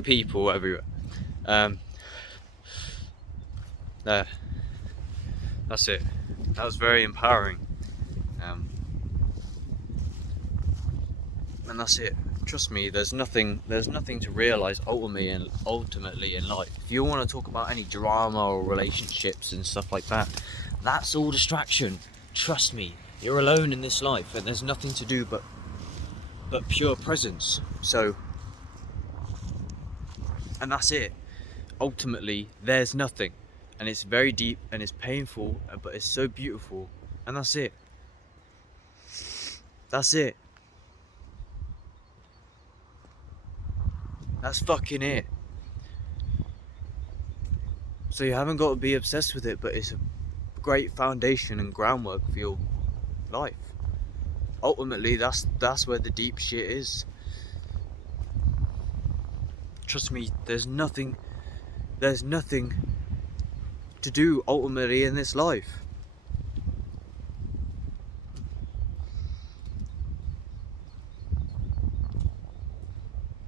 people everywhere. There. That's it. That was very empowering. And that's it. Trust me, there's nothing to realise ultimately in life. If you want to talk about any drama or relationships and stuff like that, that's all distraction. Trust me, you're alone in this life and there's nothing to do but pure presence. So, and that's it. Ultimately, there's nothing. And it's very deep and it's painful, but it's so beautiful. And that's it. That's it. That's fucking it. So you haven't got to be obsessed with it, but it's a great foundation and groundwork for your life. Ultimately, that's where the deep shit is. Trust me, there's nothing to do ultimately in this life.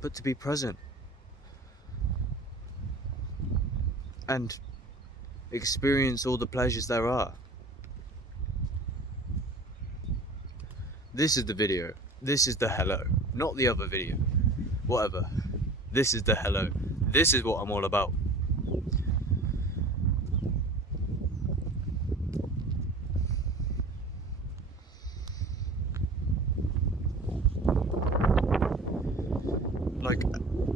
But to be present and experience all the pleasures there are. This is the video. This is the hello, not the other video. Whatever. This is the hello. This is what I'm all about. Like,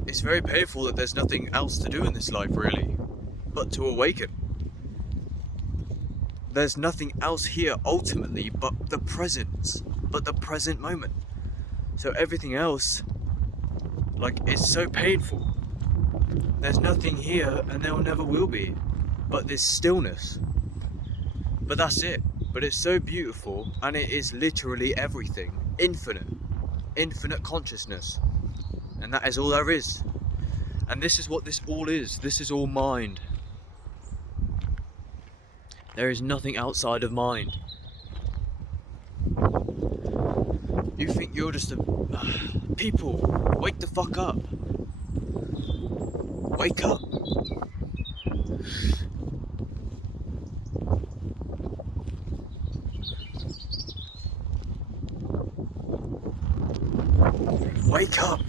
it's very painful that there's nothing else to do in this life, really, but to awaken. There's nothing else here, ultimately, but the present moment. So everything else, like, it's so painful. There's nothing here, and there never will be, but this stillness. But that's it. But it's so beautiful, and it is literally everything. Infinite consciousness. And that is all there is. And this is what this all is. This is all mind. There is nothing outside of mind. You think you're just a... People, wake the fuck up. Wake up. Wake up.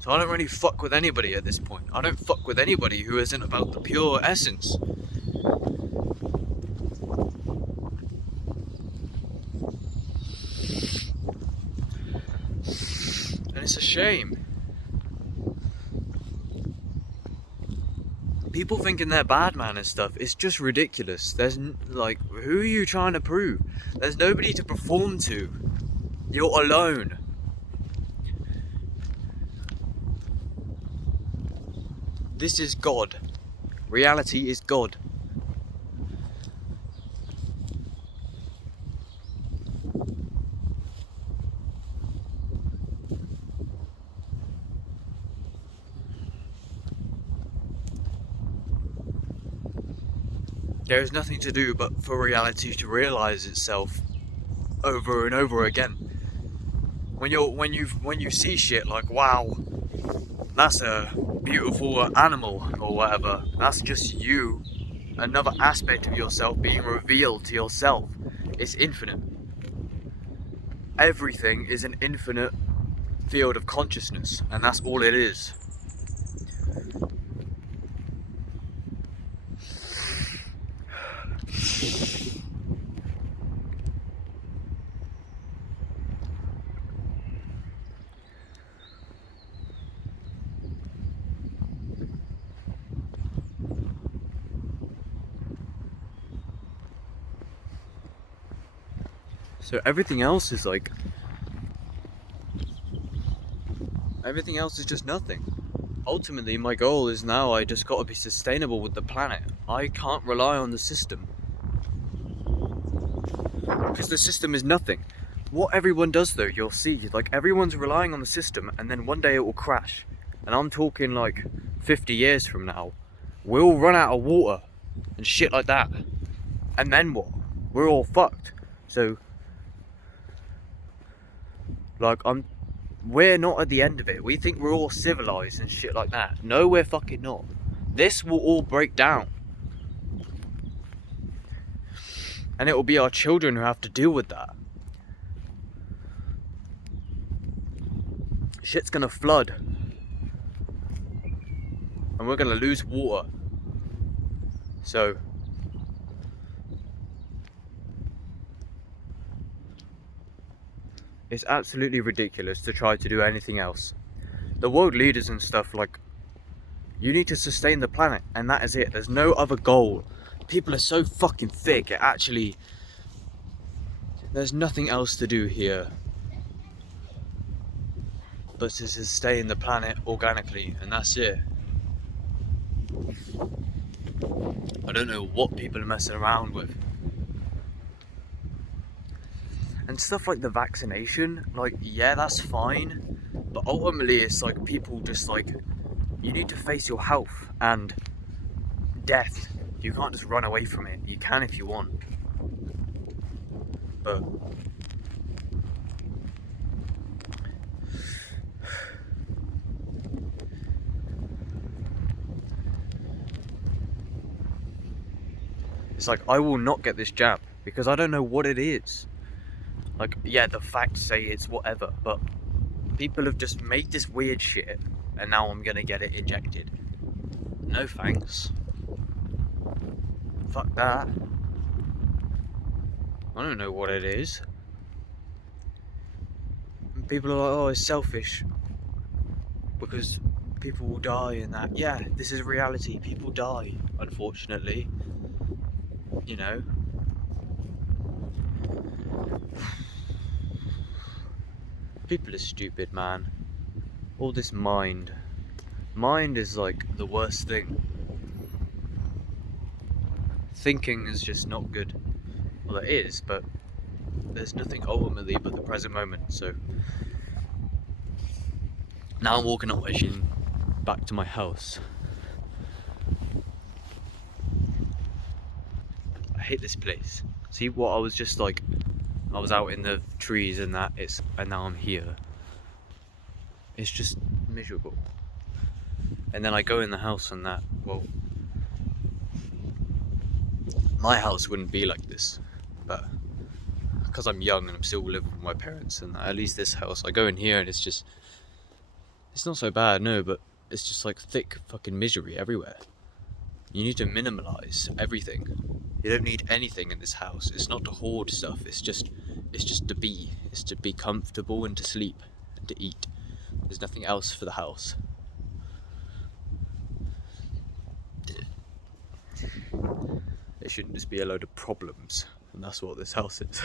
So I don't really fuck with anybody at this point. I don't fuck with anybody who isn't about the pure essence. And it's a shame. People thinking they're bad man and stuff, it's just ridiculous. There's like, who are you trying to prove? There's nobody to perform to. You're alone. This is God. Reality is God. There is nothing to do but for reality to realize itself over and over again. When you see shit like, wow, that's a beautiful animal or whatever, that's just you, another aspect of yourself being revealed to yourself. It's infinite. Everything is an infinite field of consciousness, and that's all it is. So everything else is like... everything else is just nothing. Ultimately, my goal is now I just got to be sustainable with the planet. I can't rely on the system. Because the system is nothing. What everyone does though, you'll see, like everyone's relying on the system and then one day it will crash. And I'm talking like 50 years from now, we'll run out of water and shit like that. And then what? We're all fucked. So, like, we're not at the end of it. We think we're all civilized and shit like that. No, we're fucking not. This will all break down. And it will be our children who have to deal with that. Shit's gonna flood. And we're gonna lose water. So, it's absolutely ridiculous to try to do anything else. The world leaders and stuff, like, you need to sustain the planet, and that is it. There's no other goal. People are so fucking thick, it actually... There's nothing else to do here but to sustain the planet organically, and that's it. I don't know what people are messing around with. And stuff like the vaccination, like, yeah, that's fine, but ultimately it's like people just like, you need to face your health and death. You can't just run away from it. You can if you want, but it's like, I will not get this jab because I don't know what it is. Like, yeah, the facts say it's whatever, but people have just made this weird shit and now I'm gonna get it injected. No thanks. Fuck that. I don't know what it is. And people are like, oh, it's selfish because people will die and that. Yeah, this is reality. People die, unfortunately. You know. People are stupid, man. All this mind. Mind is like the worst thing. Thinking is just not good. Well, it is, but there's nothing ultimately but the present moment. So now I'm walking up my shin back to my house. I hate this place. See what I was just like, I was out in the trees and that, and now I'm here. It's just miserable. And then I go in the house and that, well, my house wouldn't be like this, but because I'm young and I'm still living with my parents, and at least this house, I go in here and it's not so bad, no, but it's just like thick fucking misery everywhere. You need to minimalize everything. You don't need anything in this house. It's not to hoard stuff, it's just to be. It's to be comfortable and to sleep and to eat. There's nothing else for the house. It shouldn't just be a load of problems, and that's what this house is.